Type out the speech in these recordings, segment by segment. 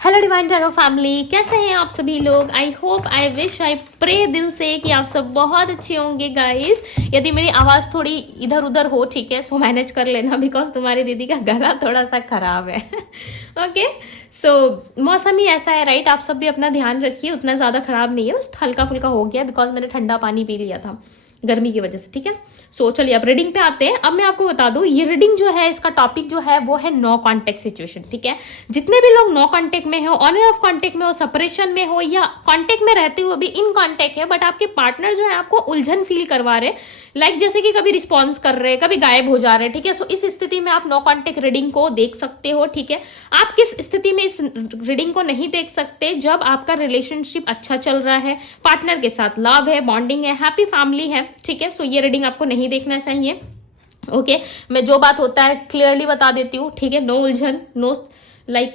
Hello divine tarot family, कैसे हैं आप सभी लोग। I hope, I wish, I pray दिल से कि आप सब बहुत अच्छे होंगे गाइस। यदि मेरी आवाज़ थोड़ी इधर उधर हो, ठीक है, सो मैनेज कर लेना, बिकॉज तुम्हारी दीदी का गला थोड़ा सा खराब है। ओके, सो मौसम ही ऐसा है, राइट। आप सब भी अपना ध्यान रखिए, उतना ज़्यादा खराब नहीं है, बस हल्का फुल्का हो गया बिकॉज मैंने ठंडा पानी पी लिया था गर्मी की वजह से, ठीक है। सो चलिए अब रीडिंग पे आते हैं। अब मैं आपको बता दूं, ये रीडिंग जो है, इसका टॉपिक जो है वो है नो कांटेक्ट सिचुएशन, ठीक है। जितने भी लोग नो कांटेक्ट में हो, ऑन एंड ऑफ कांटेक्ट में हो, सेपरेशन में हो, या कांटेक्ट में रहते हुए भी इन कांटेक्ट है, बट आपके पार्टनर जो है आपको उलझन फील करवा रहे, लाइक जैसे कि कभी रिस्पॉन्स कर रहे हैं, कभी गायब हो जा रहे हैं, ठीक है। सो इस स्थिति में आप नो कांटेक्ट रीडिंग को देख सकते हो, ठीक है। आप किस स्थिति में इस रीडिंग को नहीं देख सकते? जब आपका रिलेशनशिप अच्छा चल रहा है, पार्टनर के साथ लव है, बॉन्डिंग है, हैप्पी फैमिली है, ठीक है। सो ये रीडिंग आपको नहीं देखना चाहिए। ओके, मैं जो बात होता है क्लियरली बता देती हूँ, ठीक है। नो उलझन, नो लाइक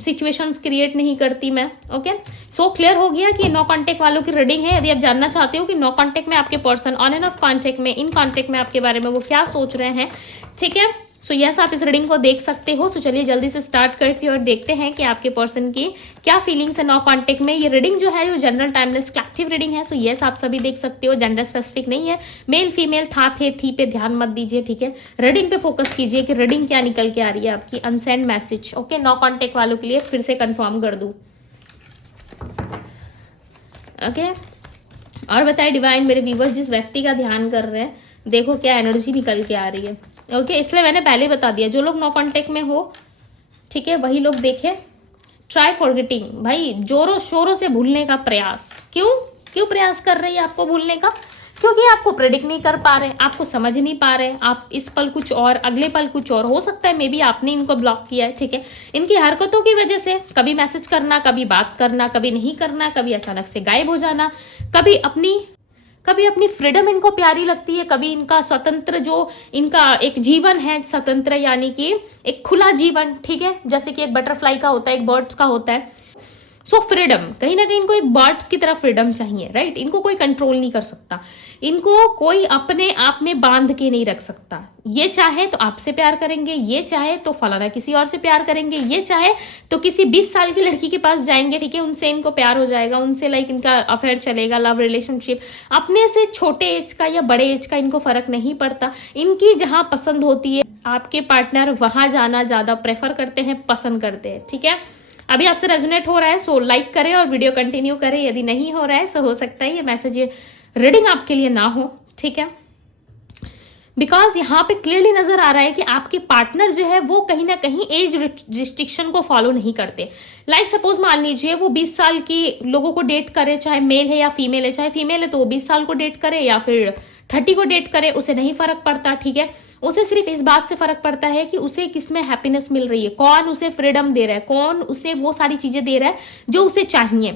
सिचुएशंस क्रिएट नहीं करती मैं। ओके, सो क्लियर हो गया कि नो कांटेक्ट वालों की रीडिंग है। यदि आप जानना चाहते हो कि नो कांटेक्ट में आपके person, on end of contact में, इन कांटेक्ट में आपके बारे में वो क्या सोच रहे हैं, ठीक है। सो यस, आप इस रीडिंग को देख सकते हो। सो चलिए जल्दी से स्टार्ट करते हैं और देखते हैं कि आपके पर्सन की क्या फीलिंग्स है नो कांटेक्ट में। ये रीडिंग जो है वो जनरल टाइमलेस कलेक्टिव रीडिंग है। सो यस, आप सभी देख सकते हो, जेंडर स्पेसिफिक नहीं है। मेल फीमेल था थे थी पे ध्यान मत दीजिए, ठीक है। रीडिंग पे फोकस कीजिए कि रीडिंग क्या निकल के आ रही है आपकी। Unsend message, okay, no contact वालों के लिए फिर से कंफर्म कर दूं, ओके। और बताए डिवाइन, मेरे व्यूवर्स जिस व्यक्ति का ध्यान कर रहे हैं, देखो क्या एनर्जी निकल के आ रही है। ओके, इसलिए मैंने पहले बता दिया, जो लोग नो कांटेक्ट में हो, ठीक है, वही लोग देखे। ट्राई फॉरगेटिंग, भाई जोरों शोरों से भूलने का प्रयास। क्यों प्रयास कर रही है आपको भूलने का? क्योंकि आपको प्रेडिक्ट नहीं कर पा रहे, आपको समझ नहीं पा रहे। आप इस पल कुछ और, अगले पल कुछ और हो सकता है। मे बी आपने इनको ब्लॉक किया है, ठीक है। इनकी हरकतों की वजह से कभी मैसेज करना, कभी बात करना, कभी नहीं करना, कभी अचानक से गायब हो जाना, कभी अपनी फ्रीडम इनको प्यारी लगती है, कभी इनका स्वतंत्र जो इनका एक जीवन है, स्वतंत्र यानी कि एक खुला जीवन, ठीक है, जैसे कि एक बटरफ्लाई का होता है, एक बर्ड्स का होता है। सो फ्रीडम, कहीं ना कहीं इनको एक बर्ड्स की तरह फ्रीडम चाहिए, राइट। इनको कोई कंट्रोल नहीं कर सकता, इनको कोई अपने आप में बांध के नहीं रख सकता। ये चाहे तो आपसे प्यार करेंगे, ये चाहे तो फलाना किसी और से प्यार करेंगे, ये चाहे तो किसी 20 साल की लड़की के पास जाएंगे, ठीक है, उनसे इनको प्यार हो जाएगा, उनसे लाइक इनका अफेयर चलेगा, लव रिलेशनशिप। अपने से छोटे एज का या बड़े एज का इनको फर्क नहीं पड़ता। इनकी जहां पसंद होती है आपके पार्टनर, वहां जाना ज्यादा प्रेफर करते हैं, पसंद करते हैं, ठीक है। अभी आपसे रेजोनेट हो रहा है सो लाइक करें और वीडियो कंटिन्यू करें। यदि नहीं हो रहा है सो हो सकता है ये मैसेज, ये रीडिंग आपके लिए ना हो, ठीक है। बिकॉज यहाँ पे क्लियरली नजर आ रहा है कि आपके पार्टनर जो है वो कहीं ना कहीं एज रिस्ट्रिक्शन को फॉलो नहीं करते। लाइक सपोज मान लीजिए वो 20 साल की लोगों को डेट करे, चाहे मेल है या फीमेल है। चाहे फीमेल है तो वो 20 साल को डेट करे या फिर 30 को डेट करे, उसे नहीं फर्क पड़ता, ठीक है। उसे सिर्फ इस बात से फर्क पड़ता है कि उसे किसमें हैप्पीनेस मिल रही है, कौन उसे फ्रीडम दे रहा है, कौन उसे वो सारी चीजें दे रहा है जो उसे चाहिए,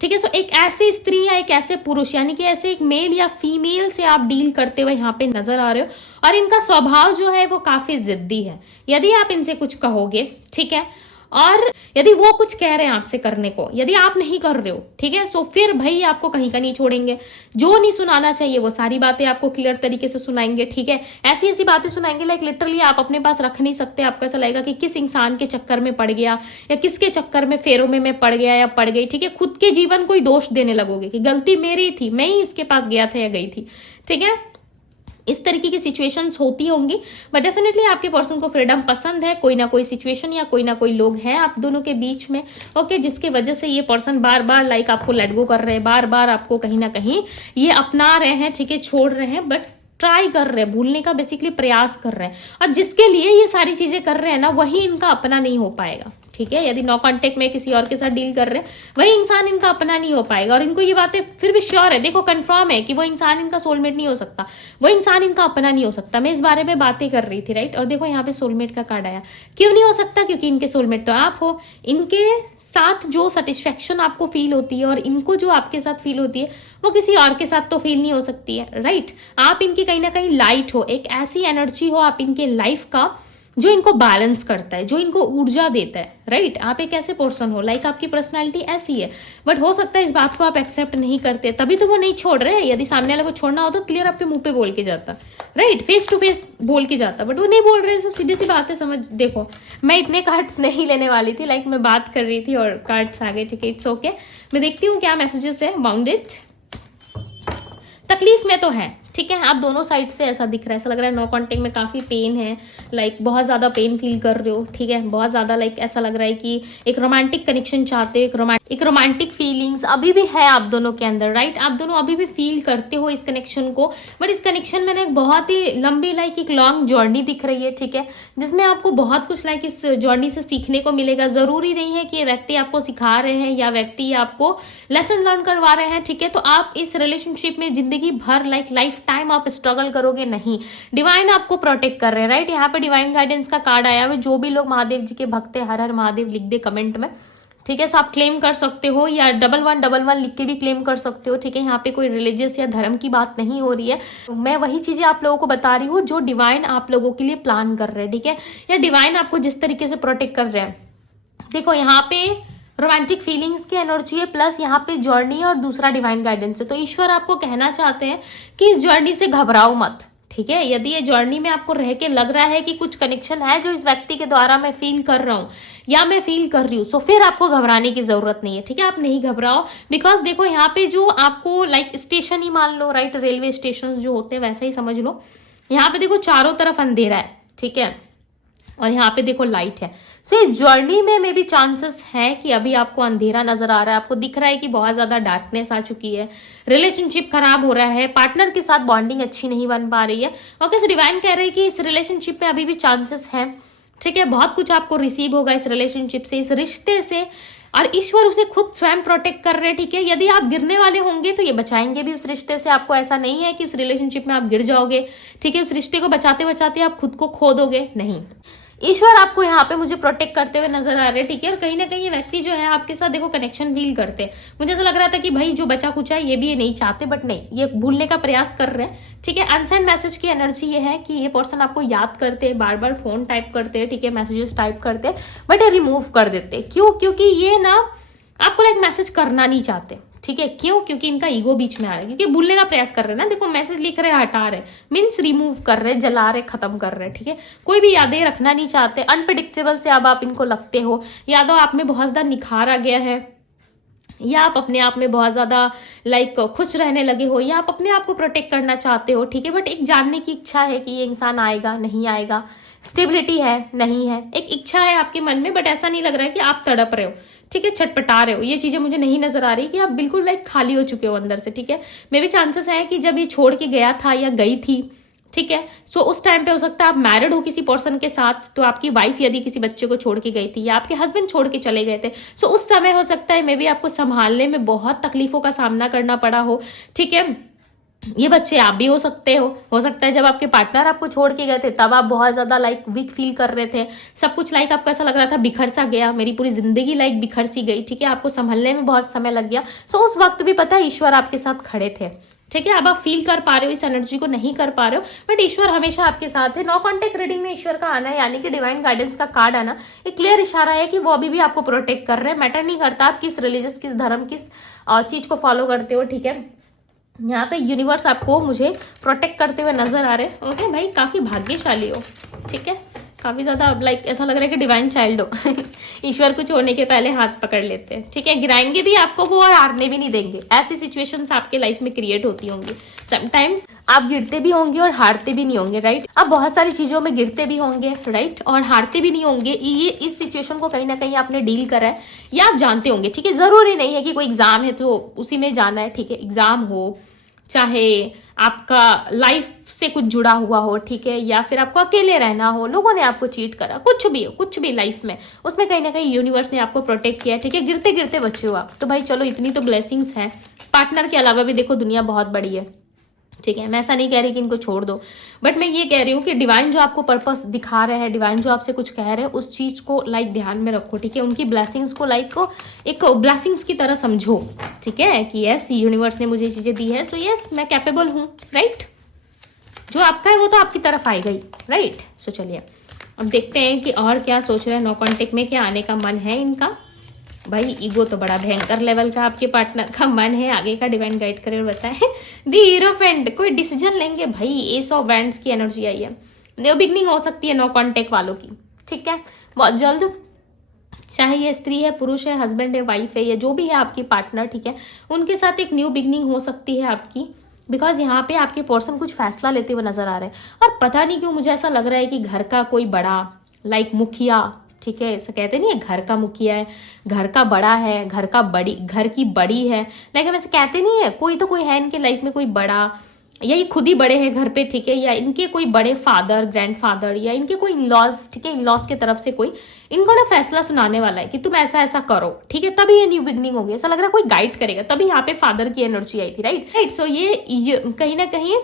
ठीक है। सो एक ऐसी स्त्री या एक ऐसे पुरुष, यानी कि ऐसे एक मेल या फीमेल से आप डील करते हुए यहाँ पे नजर आ रहे हो। और इनका स्वभाव जो है वो काफी जिद्दी है। यदि आप इनसे कुछ कहोगे, ठीक है, और यदि वो कुछ कह रहे हैं आपसे करने को, यदि आप नहीं कर रहे हो, ठीक है, सो फिर भाई आपको कहीं का नहीं छोड़ेंगे। जो नहीं सुनाना चाहिए वो सारी बातें आपको क्लियर तरीके से सुनाएंगे, ठीक है। ऐसी ऐसी बातें सुनाएंगे लाइक लिटरली आप अपने पास रख नहीं सकते। आपको ऐसा लगेगा कि किस इंसान के चक्कर में पड़ गया या किसके चक्कर में फेरों में मैं पड़ गया या पड़ गई, ठीक है। खुद के जीवन को ही दोष देने लगोगे कि गलती मेरी थी, मैं ही इसके पास गया था या गई थी, ठीक है। इस तरीके की सिचुएशंस होती होंगी, बट डेफिनेटली आपके पर्सन को फ्रीडम पसंद है। कोई ना कोई सिचुएशन या कोई ना कोई लोग हैं आप दोनों के बीच में, ओके, जिसके वजह से ये पर्सन बार बार लाइक आपको लेट गो कर रहे हैं, बार बार आपको कहीं ना कहीं ये अपना रहे हैं, ठीक है, छोड़ रहे हैं, बट ट्राई कर रहे हैं, भूलने का बेसिकली प्रयास कर रहे हैं। और जिसके लिए ये सारी चीजें कर रहे हैं ना, वही इनका अपना नहीं हो पाएगा, ठीक है। यदि नो कांटेक्ट में किसी और के साथ डील कर रहे हैं, वही इंसान इनका अपना नहीं हो पाएगा। और इनको ये बातें फिर भी श्योर है, देखो कंफर्म है कि वो इंसान इनका सोलमेट नहीं हो सकता, वो इंसान इनका अपना नहीं हो सकता। मैं इस बारे में बातें कर रही थी, राइट। और देखो यहाँ पे सोलमेट का कार्ड आया। क्यों नहीं हो सकता? क्योंकि इनके सोलमेट तो आप हो। इनके साथ जो सेटिस्फेक्शन आपको फील होती है और इनको जो आपके साथ फील होती है, वो किसी और के साथ तो फील नहीं हो सकती है, राइट। आप इनकी कहीं ना कहीं लाइट हो, एक ऐसी एनर्जी हो आप इनके लाइफ का जो इनको बैलेंस करता है, जो इनको ऊर्जा देता है, राइट। आप एक ऐसे पर्सन हो, लाइक आपकी पर्सनालिटी ऐसी है, बट हो सकता है इस बात को आप एक्सेप्ट नहीं करते, तभी तो वो नहीं छोड़ रहे हैं। यदि सामने वाले को छोड़ना हो तो क्लियर आपके मुंह पे बोल के जाता, राइट, फेस टू फेस बोल के जाता, बट वो नहीं बोल रहे। तो सीधी सी बात है, समझ। देखो मैं इतने कार्ड्स नहीं लेने वाली थी, लाइक मैं बात कर रही थी और कार्ड्स आ गए, ठीक है, इट्स ओके। मैं देखती हूँ क्या मैसेजेस है। बाउंडेड, तकलीफ में तो है, ठीक है, आप दोनों साइड से ऐसा दिख रहा है, ऐसा लग रहा है नो कांटेक्ट में काफ़ी पेन है, लाइक बहुत ज़्यादा पेन फील कर रहे हो, ठीक है, बहुत ज़्यादा लाइक ऐसा लग रहा है कि एक रोमांटिक कनेक्शन चाहते हो, एक रोमांटिक फीलिंग्स अभी भी है आप दोनों के अंदर, राइट। आप दोनों अभी भी फील करते हो इस कनेक्शन को, बट इस कनेक्शन में ना एक बहुत ही लंबी लाइक एक लॉन्ग जर्नी दिख रही है, ठीक है, जिसमें आपको बहुत कुछ लाइक इस जर्नी से सीखने को मिलेगा। ज़रूरी नहीं है कि ये व्यक्ति आपको सिखा रहे हैं या व्यक्ति आपको लेसन लर्न करवा रहे हैं, ठीक है। तो आप इस रिलेशनशिप में जिंदगी भर लाइक लाइफ टाइम आप स्ट्रगल करोगे नहीं, डिवाइन आपको प्रोटेक्ट कर रहे हैं, राइट। यहाँ पे डिवाइन गाइडेंस का कार्ड आया हुआ है। जो भी लोग महादेव जी के भक्त है, हर हर महादेव लिख दे कमेंट में, ठीक है। सो आप क्लेम कर सकते हो या 1111 लिख के भी क्लेम कर सकते हो, ठीक है। यहाँ पे कोई रिलीजियस या धर्म की बात नहीं हो रही है, मैं वही चीजें आप लोगों को बता रही हूँ जो डिवाइन आप लोगों के लिए प्लान कर रहे हैं, ठीक है, या डिवाइन आपको जिस तरीके से प्रोटेक्ट कर रहे हैं। देखो यहाँ पे रोमांटिक फीलिंग्स की एनर्जी है, प्लस यहाँ पे जर्नी और दूसरा डिवाइन गाइडेंस है। तो ईश्वर आपको कहना चाहते हैं कि इस जर्नी से घबराओ मत, ठीक है। यदि ये जर्नी में आपको रह के लग रहा है कि कुछ कनेक्शन है जो इस व्यक्ति के द्वारा मैं फील कर रहा हूँ या मैं फील कर रही हूँ, सो फिर आपको घबराने की जरूरत नहीं है, ठीक है। आप नहीं घबराओ, बिकॉज देखो यहाँ पे जो आपको लाइक स्टेशन ही मान लो, राइट, रेलवे स्टेशन जो होते हैं वैसा ही समझ लो। यहाँ पे देखो चारों तरफ अंधेरा है, ठीक है, और यहाँ पे देखो लाइट है। सो इस जर्नी में मे भी चांसेस है कि अभी आपको अंधेरा नजर आ रहा है, आपको दिख रहा है कि बहुत ज्यादा डार्कनेस आ चुकी है, रिलेशनशिप खराब हो रहा है, पार्टनर के साथ बॉन्डिंग अच्छी नहीं बन पा रही है। ओके, सो डिवाइन कह रहे हैं कि इस रिलेशनशिप में अभी भी चांसेस है, ठीक है, बहुत कुछ आपको रिसीव होगा इस रिलेशनशिप से, इस रिश्ते से, और ईश्वर उसे खुद स्वयं प्रोटेक्ट कर रहे हैं, ठीक है। यदि आप गिरने वाले होंगे तो ये बचाएंगे भी उस रिश्ते से आपको। ऐसा नहीं है कि उस रिलेशनशिप में आप गिर जाओगे, ठीक है, उस रिश्ते को बचाते बचाते आप खुद को खो दोगे, नहीं। ईश्वर आपको यहाँ पे मुझे प्रोटेक्ट करते हुए नजर आ रहे हैं, ठीक है। और कहीं ना कहीं ये व्यक्ति जो है आपके साथ देखो कनेक्शन फील करते हैं। मुझे ऐसा लग रहा था कि भाई जो बचा कुचा है ये भी ये नहीं चाहते, बट नहीं, ये भूलने का प्रयास कर रहे हैं, ठीक है। अनसेंड मैसेज की एनर्जी ये है कि ये पर्सन आपको याद करते हैं, बार बार फोन टाइप करते हैं, ठीक है, मैसेजेस टाइप करते हैं, बट ये रिमूव कर देते हैं। क्यों? क्योंकि ये ना आपको लाइक मैसेज करना नहीं चाहते, ठीक है। क्यों? क्योंकि इनका ईगो बीच में आ रहा है, क्योंकि भूलने का प्रयास कर रहे हैं ना। देखो मैसेज लिख रहे, हटा रहे, मीन्स रिमूव कर रहे, जला रहे, खत्म कर रहे, ठीक है। कोई भी यादें रखना नहीं चाहते। अनप्रेडिक्टेबल से अब आप इनको लगते हो, या तो आप में बहुत ज्यादा निखार आ गया है, या आप अपने आप में बहुत ज्यादा लाइक खुश रहने लगे हो, या आप अपने आप को प्रोटेक्ट करना चाहते हो, ठीक है। बट एक जानने की इच्छा है कि ये इंसान आएगा नहीं आएगा, स्टेबिलिटी है नहीं है, एक इच्छा है आपके मन में, बट ऐसा नहीं लग रहा है कि आप तड़प रहे हो, ठीक है, छटपटा रहे हो। ये चीजें मुझे नहीं नजर आ रही कि आप बिल्कुल लाइक खाली हो चुके हो अंदर से, ठीक है। मे भी चांसेस है कि जब ये छोड़ के गया था या गई थी, ठीक है, सो उस टाइम पे हो सकता है आप मैरिड हो किसी पर्सन के साथ, तो आपकी वाइफ यदि किसी बच्चे को छोड़ के गई थी या आपके हस्बैंड छोड़ के चले गए थे, सो उस समय हो सकता है मे बी आपको संभालने में बहुत तकलीफों का सामना करना पड़ा हो, ठीक है। ये बच्चे आप भी हो सकते हो सकता है जब आपके पार्टनर आपको छोड़ के गए थे तब आप बहुत ज्यादा लाइक वीक फील कर रहे थे, सब कुछ लाइक आपको ऐसा लग रहा था बिखर सा गया, मेरी पूरी जिंदगी लाइक बिखर सी गई, ठीक है, आपको संभलने में बहुत समय लग गया। सो उस वक्त भी पता है ईश्वर आपके साथ खड़े थे, ठीक है। अब आप फील कर पा रहे हो इस एनर्जी को, नहीं कर पा रहे हो, बट ईश्वर हमेशा आपके साथ है। नो कॉन्टेक्ट रीडिंग में ईश्वर का आना है, यानी कि डिवाइन गाइडेंस का कार्ड आना एक क्लियर इशारा है कि वो अभी भी आपको प्रोटेक्ट कर रहे हैं। मैटर नहीं करता आप किस रिलीजियस, किस धर्म, किस चीज को फॉलो करते हो, ठीक है। यहाँ पे यूनिवर्स आपको मुझे प्रोटेक्ट करते हुए नजर आ रहे हैं। ओके भाई, काफी भाग्यशाली हो, ठीक है, काफी ज्यादा लाइक ऐसा लग रहा है कि डिवाइन चाइल्ड हो। ईश्वर कुछ होने के पहले हाथ पकड़ लेते हैं, ठीक है। गिराएंगे भी आपको वो और हारने भी नहीं देंगे। ऐसी सिचुएशंस आपके लाइफ में क्रिएट होती होंगी। समटाइम्स आप गिरते भी होंगे और हारते भी नहीं होंगे, राइट। आप बहुत सारी चीजों में गिरते भी होंगे, राइट, और हारते भी नहीं होंगे। ये इस सिचुएशन को कहीं ना कहीं आपने डील करा है या आप जानते होंगे, ठीक है। जरूरी नहीं है कि कोई एग्जाम है तो उसी में जाना है, ठीक है। एग्जाम हो, चाहे आपका लाइफ से कुछ जुड़ा हुआ हो, ठीक है, या फिर आपको अकेले रहना हो, लोगों ने आपको चीट करा, कुछ भी हो, कुछ भी लाइफ में, उसमें कहीं ना कहीं यूनिवर्स ने आपको प्रोटेक्ट किया, ठीक है। गिरते गिरते बचे हो आप, तो भाई चलो इतनी तो ब्लेसिंग्स हैं। पार्टनर के अलावा भी देखो दुनिया बहुत बड़ी है, ठीक है। मैं ऐसा नहीं कह रही कि इनको छोड़ दो, बट मैं ये कह रही हूँ कि डिवाइन जो आपको पर्पस दिखा रहे हैं, डिवाइन जो आपसे कुछ कह रहे हैं, उस चीज को लाइक ध्यान में रखो, ठीक है। उनकी ब्लेसिंग्स को लाइक एक ब्लेसिंग्स की तरह समझो, ठीक है, कि यस यूनिवर्स ने मुझे चीजें दी है, सो यस मैं कैपेबल हूँ, राइट। जो आपका है वो तो आपकी तरफ आएगा ही, राइट। सो चलिए अब देखते हैं कि और क्या सोच रहे हैं, नो कॉन्टेक्ट में क्या आने का मन है इनका। भाई ईगो तो बड़ा भयंकर लेवल का आपके पार्टनर का मन है, आगे का डिवाइन गाइड करे और बताए। दी हीरोफेंट, कोई डिसीजन लेंगे भाई, एस ऑफ वैंड्स की एनर्जी आई है, न्यू बिगनिंग हो सकती है नो कॉन्टेक्ट वालों की, ठीक है, बहुत जल्द। चाहे ये स्त्री है, पुरुष है, हस्बैंड है, वाइफ है, या जो भी है आपकी पार्टनर, ठीक है, उनके साथ एक न्यू बिगनिंग हो सकती है आपकी, बिकॉज यहाँ पे आपके पर्सन कुछ फैसला लेते हुए नजर आ रहे हैं। और पता नहीं क्यों मुझे ऐसा लग रहा है कि घर का कोई बड़ा, लाइक मुखिया, ठीक है, ऐसा कहते नहीं है, घर का मुखिया है, घर का बड़ा है, घर की बड़ी है, लाइक हम ऐसे कहते नहीं है, कोई तो कोई है इनके लाइफ में कोई बड़ा, या ये खुद ही बड़े हैं घर पे, ठीक है, या इनके कोई बड़े फादर, ग्रैंडफादर, या इनके कोई इनलॉज, ठीक है, इनलॉज की तरफ से कोई इनको ना फैसला सुनाने वाला है कि तुम ऐसा ऐसा करो, ठीक है, तभी ये न्यू बिगनिंग होगी। ऐसा लग रहा है कोई गाइड करेगा, तभी यहाँ पे फादर की एनर्जी आई थी, राइट। सो ये कहीं ना कहीं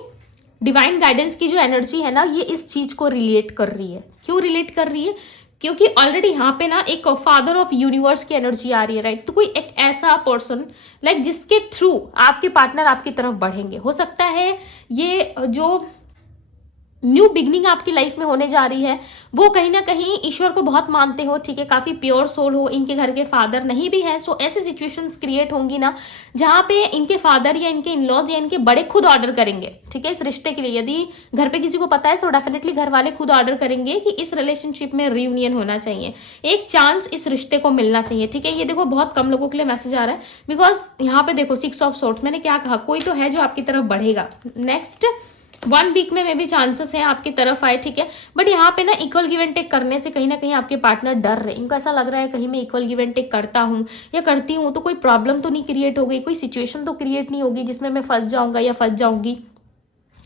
डिवाइन गाइडेंस की जो एनर्जी है ना, ये इस चीज को रिलेट कर रही है। क्यों रिलेट कर रही है? क्योंकि ऑलरेडी यहाँ पे ना एक फादर ऑफ यूनिवर्स की एनर्जी आ रही है, राइट। तो कोई एक ऐसा पर्सन लाइक जिसके थ्रू आपके पार्टनर आपकी तरफ बढ़ेंगे। हो सकता है ये जो न्यू बिगनिंग आपकी लाइफ में होने जा रही है वो कहीं ना कहीं ईश्वर को बहुत मानते हो, ठीक है, काफी प्योर सोल हो, इनके घर के फादर नहीं भी है, सो ऐसे सिचुएशंस क्रिएट होंगी ना जहां पे इनके फादर या इनके इनलॉज या इनके बड़े खुद ऑर्डर करेंगे, ठीक है, इस रिश्ते के लिए। यदि घर पे किसी को पता है तो डेफिनेटली घर वाले खुद ऑर्डर करेंगे कि इस रिलेशनशिप में रियूनियन होना चाहिए, एक चांस इस रिश्ते को मिलना चाहिए, ठीक है। ये देखो बहुत कम लोगों के लिए मैसेज आ रहा है, बिकॉज यहाँ पे देखो 6 ऑफ सोर्ड्स, मैंने क्या कहा, कोई तो है जो आपकी तरफ बढ़ेगा नेक्स्ट 1 वीक में भी चांसेस हैं आपकी तरफ आए, ठीक है। बट यहाँ पे ना इक्वल गिव एंड टेक करने से कहीं ना कहीं आपके पार्टनर डर रहे, इनको ऐसा लग रहा है कहीं मैं इक्वल गिव एंड टेक करता हूँ या करती हूँ तो कोई प्रॉब्लम तो नहीं क्रिएट हो गई, कोई सिचुएशन तो क्रिएट नहीं होगी जिसमें मैं फंस जाऊंगा या फंस जाऊंगी,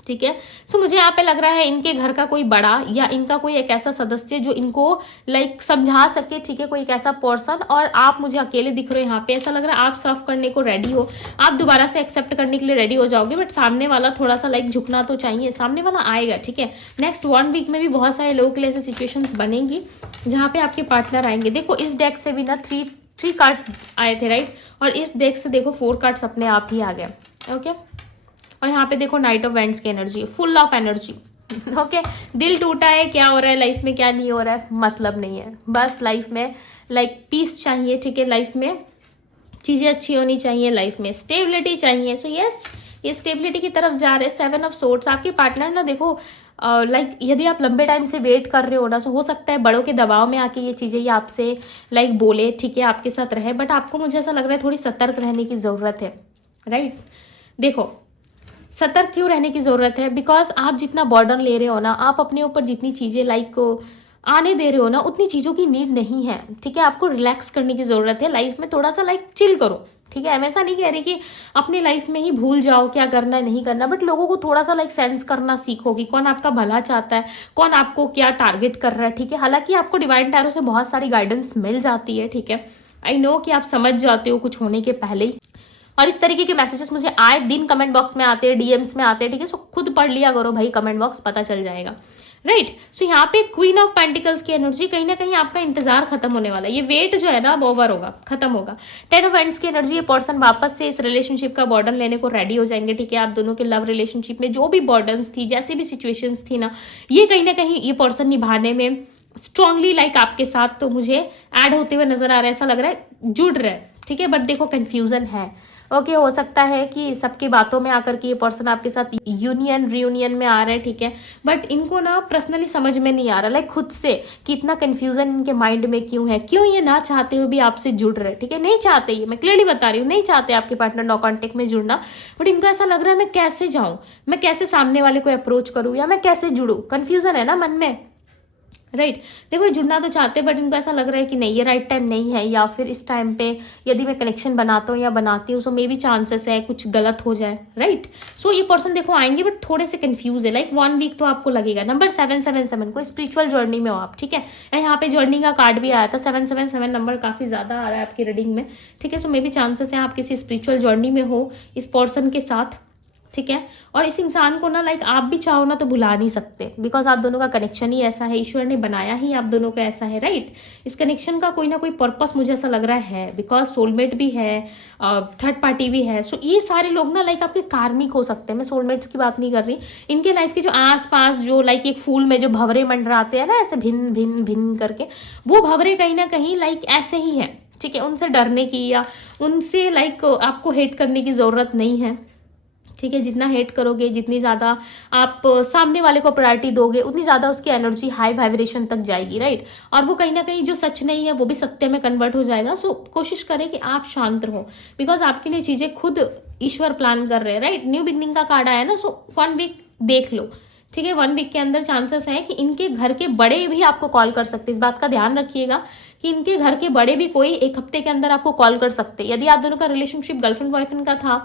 ठीक है। सो मुझे यहाँ पे लग रहा है इनके घर का कोई बड़ा या इनका कोई एक ऐसा सदस्य जो इनको लाइक समझा सके, ठीक है, कोई एक ऐसा पर्सन। और आप मुझे अकेले दिख रहे हो यहाँ पे, ऐसा लग रहा है आप सर्व करने को रेडी हो, आप दोबारा से एक्सेप्ट करने के लिए रेडी हो जाओगे, बट सामने वाला थोड़ा सा लाइक झुकना तो चाहिए, सामने वाला आएगा, ठीक है। नेक्स्ट 1 वीक में भी बहुत सारे लोगों के लिए ऐसी सिचुएशंस बनेंगी जहाँ पे आपके पार्टनर आएंगे। देखो इस डेक से भी ना थ्री कार्ड्स आए थे, राइट, और इस डेक से देखो 4 कार्ड्स अपने आप ही आ गए, ओके। और यहाँ पे देखो नाइट ऑफ वैंड्स की energy, full of energy, okay. दिल टूटा है, क्या हो रहा है लाइफ में क्या नहीं हो रहा है मतलब नहीं है, बस लाइफ में लाइक पीस चाहिए, ठीक है, लाइफ में चीजें अच्छी होनी चाहिए, लाइफ में स्टेबिलिटी चाहिए। सो यस, ये स्टेबिलिटी की तरफ जा रहे हैं। 7 ऑफ सोर्ड्स, आपके पार्टनर ना देखो लाइक यदि आप लंबे टाइम से वेट कर रहे हो ना, सो हो सकता है बड़ों के दबाव में आके ये चीजें ये आपसे लाइक बोले, ठीक है, आपके साथ रहे, बट आपको मुझे ऐसा लग रहा है थोड़ी सतर्क रहने की जरूरत है, राइट। देखो सतर्क क्यों रहने की जरूरत है, बिकॉज आप जितना बर्डन ले रहे हो ना, आप अपने ऊपर जितनी चीजें लाइक आने दे रहे हो ना, उतनी चीजों की नीड नहीं है, ठीक है। आपको रिलैक्स करने की जरूरत है, लाइफ में थोड़ा सा लाइक चिल करो, ठीक है। मैं ऐसा नहीं कह रही कि अपनी लाइफ में ही भूल जाओ क्या करना है नहीं करना, बट लोगों को थोड़ा सा लाइक सेंस करना सीखोगी, कौन आपका भला चाहता है, कौन आपको क्या टारगेट कर रहा है, ठीक है। हालांकि आपको डिवाइन टैरो से बहुत सारी गाइडेंस मिल जाती है, ठीक है, आई नो कि आप समझ जाते हो कुछ होने के पहले ही। और इस तरीके के मैसेजेस मुझे आए दिन कमेंट बॉक्स में आते हैं, डीएम्स में आते हैं, ठीक है। सो खुद पढ़ लिया करो भाई, कमेंट बॉक्स पता चल जाएगा, राइट। सो यहाँ पे क्वीन ऑफ पेंटिकल्स की एनर्जी, कहीं ना कहीं आपका इंतजार खत्म होने वाला है, ये वेट जो है ना अब ओवर होगा, खत्म होगा। 10 ऑफ वैंड्स की एनर्जी, ये पर्सन वापस से इस रिलेशनशिप का बर्डन लेने को रेडी हो जाएंगे, ठीक है। आप दोनों के लव रिलेशनशिप में जो भी बर्डन्स थी, जैसी भी सिचुएशंस थी ना, ये कहीं ना कहीं ये पर्सन निभाने में स्ट्रांगली लाइक आपके साथ तो मुझे ऐड होते हुए नजर आ रहा है, ऐसा लग रहा है जुड़ रहे हैं, ठीक है। बट देखो कंफ्यूजन है, ओके। हो सकता है कि सबकी बातों में आकर के ये पर्सन आपके साथ रियूनियन में आ रहे हैं, ठीक है, बट इनको ना पर्सनली समझ में नहीं आ रहा लाइक खुद से कि इतना कंफ्यूजन इनके माइंड में क्यों है, क्यों ये ना चाहते हुए भी आपसे जुड़ रहे, ठीक है। नहीं चाहते, ये मैं क्लियरली बता रही हूँ, नहीं चाहते आपके पार्टनर नो कॉन्टेक्ट में जुड़ना, बट इनको ऐसा लग रहा है मैं कैसे जाऊं, मैं कैसे सामने वाले को अप्रोच करूं, या मैं कैसे जुड़ूं, कंफ्यूजन है ना मन में, राइट। देखो ये जुड़ना तो चाहते हैं, बट इनको ऐसा लग रहा है कि नहीं ये राइट टाइम नहीं है, या फिर इस टाइम पे यदि मैं कनेक्शन बनाता हूँ या बनाती हूँ सो मे भी चांसेस है कुछ गलत हो जाए, राइट। सो ये पर्सन देखो आएंगे बट थोड़े से कंफ्यूज है, लाइक 1 वीक तो आपको लगेगा। नंबर 777, कोई स्पिरिचुअल जर्नी में हो आप, ठीक है। यहाँ पे जर्नी का कार्ड भी आया था, 777 नंबर काफी ज्यादा आ रहा है आपकी रीडिंग में, ठीक है। सो मे भी चांसेस है आप किसी स्पिरिचुअल जर्नी में हो इस पर्सन के साथ, ठीक है। और इस इंसान को ना लाइक आप भी चाहो ना तो भुला नहीं सकते, बिकॉज आप दोनों का कनेक्शन ही ऐसा है, ईश्वर ने बनाया ही आप दोनों का ऐसा है, राइट। इस कनेक्शन का कोई ना कोई पर्पस मुझे ऐसा लग रहा है, बिकॉज सोलमेट भी है, थर्ड पार्टी भी है। सो ये सारे लोग ना लाइक आपके कार्मिक हो सकते हैं। मैं सोलमेट्स की बात नहीं कर रही, इनके लाइफ के जो आसपास जो लाइक एक फूल में जो भंवरे मंडराते हैं ना ऐसे भिन्न भिन्न भिन्न करके, वो भंवरे कहीं ना कहीं लाइक ऐसे ही है, ठीक है। उनसे डरने की या उनसे लाइक आपको हेट करने की जरूरत नहीं है, ठीक है। जितना हेट करोगे, जितनी ज़्यादा आप सामने वाले को प्रायोरिटी दोगे, उतनी ज़्यादा उसकी एनर्जी हाई वाइब्रेशन तक जाएगी, राइट। और वो कहीं ना कहीं जो सच नहीं है वो भी सत्य में कन्वर्ट हो जाएगा। सो कोशिश करें कि आप शांत रहो, बिकॉज आपके लिए चीज़ें खुद ईश्वर प्लान कर रहे हैं, राइट। न्यू बिगनिंग का कार्ड आया ना, सो 1 वीक देख लो, ठीक है। 1 वीक के अंदर चांसेस है कि इनके घर के बड़े भी आपको कॉल कर सकते हैं। इस बात का ध्यान रखिएगा कि इनके घर के बड़े भी कोई 1 हफ्ते के अंदर आपको कॉल कर सकते हैं। यदि आप दोनों का रिलेशनशिप गर्लफ्रेंड बॉयफ्रेंड का था,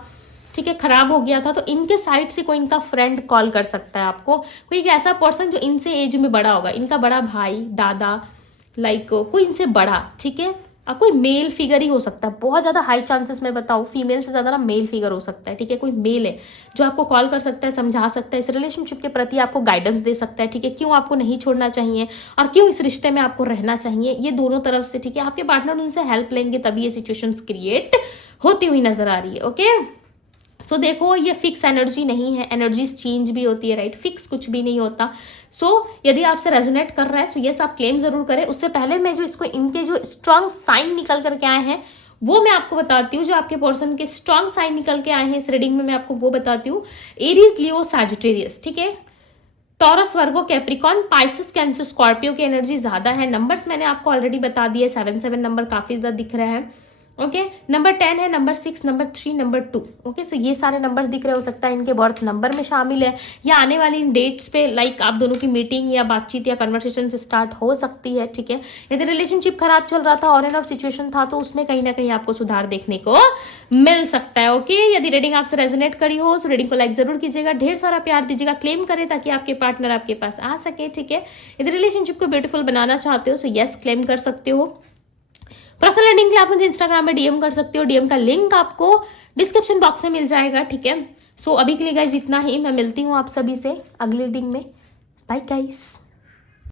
ठीक है, खराब हो गया था, तो इनके साइड से कोई इनका फ्रेंड कॉल कर सकता है आपको, कोई एक ऐसा पर्सन जो इनसे एज में बड़ा होगा, इनका बड़ा भाई, दादा, लाइक कोई इनसे बड़ा, ठीक है। और कोई मेल फिगर ही हो सकता है, बहुत ज्यादा हाई चांसेस मैं बताऊं, फीमेल से ज्यादा ना मेल फिगर हो सकता है, ठीक है। कोई मेल है जो आपको कॉल कर सकता है, समझा सकता है, इस रिलेशनशिप के प्रति आपको गाइडेंस दे सकता है, ठीक है। क्यों आपको नहीं छोड़ना चाहिए और क्यों इस रिश्ते में आपको रहना चाहिए, ये दोनों तरफ से, ठीक है। आपके पार्टनर उनसे हेल्प लेंगे तभी ये सिचुएशन क्रिएट होती हुई नजर आ रही है, ओके। सो देखो, ये फिक्स एनर्जी नहीं है, एनर्जीज चेंज भी होती है, राइट। फिक्स कुछ भी नहीं होता। सो यदि आपसे रेजोनेट कर रहा है सो यस आप क्लेम जरूर करें। उससे पहले मैं जो इसको इनके जो स्ट्रांग साइन निकल करके आए हैं वो मैं आपको बताती हूँ। जो आपके पर्सन के स्ट्रांग साइन निकल के आए हैं इस रीडिंग में, मैं आपको वो बताती हूँ। एरीज, लियो, सैजिटेरियस, ठीक है। टॉरस, वर्गो, कैप्रिकॉन, पाइसेस, कैंसर, स्कॉर्पियो की एनर्जी ज्यादा है। नंबर्स मैंने आपको ऑलरेडी बता दिए, 7 नंबर काफी ज्यादा दिख रहा है, ओके। नंबर 10 है, नंबर 6, नंबर 3, नंबर 2, ओके। सो ये सारे नंबर्स दिख रहे, हो सकता है इनके बर्थ नंबर में शामिल है या आने वाली इन डेट्स पे लाइक आप दोनों की मीटिंग या बातचीत या कन्वर्सेशन से स्टार्ट हो सकती है, ठीक है। यदि रिलेशनशिप खराब चल रहा था, ऑन एंड ऑफ सिचुएशन था, तो उसमें कहीं ना कहीं आपको सुधार देखने को मिल सकता है, ओके। यदि रीडिंग आपसे रेजोनेट करी हो तो रीडिंग को लाइक जरूर कीजिएगा, ढेर सारा प्यार दीजिएगा, क्लेम करें ताकि आपके पार्टनर आपके पास आ सके, ठीक है। यदि रिलेशनशिप को ब्यूटीफुल बनाना चाहते हो सो यस क्लेम कर सकते हो। पर्सनल रीडिंग के लिए आप मुझे इंस्टाग्राम में डीएम कर सकते हो, डीएम का लिंक आपको डिस्क्रिप्शन बॉक्स में मिल जाएगा, ठीक है। सो अभी के लिए गाइज इतना ही, मैं मिलती हूँ आप सभी से अगली रीडिंग में। Bye guys.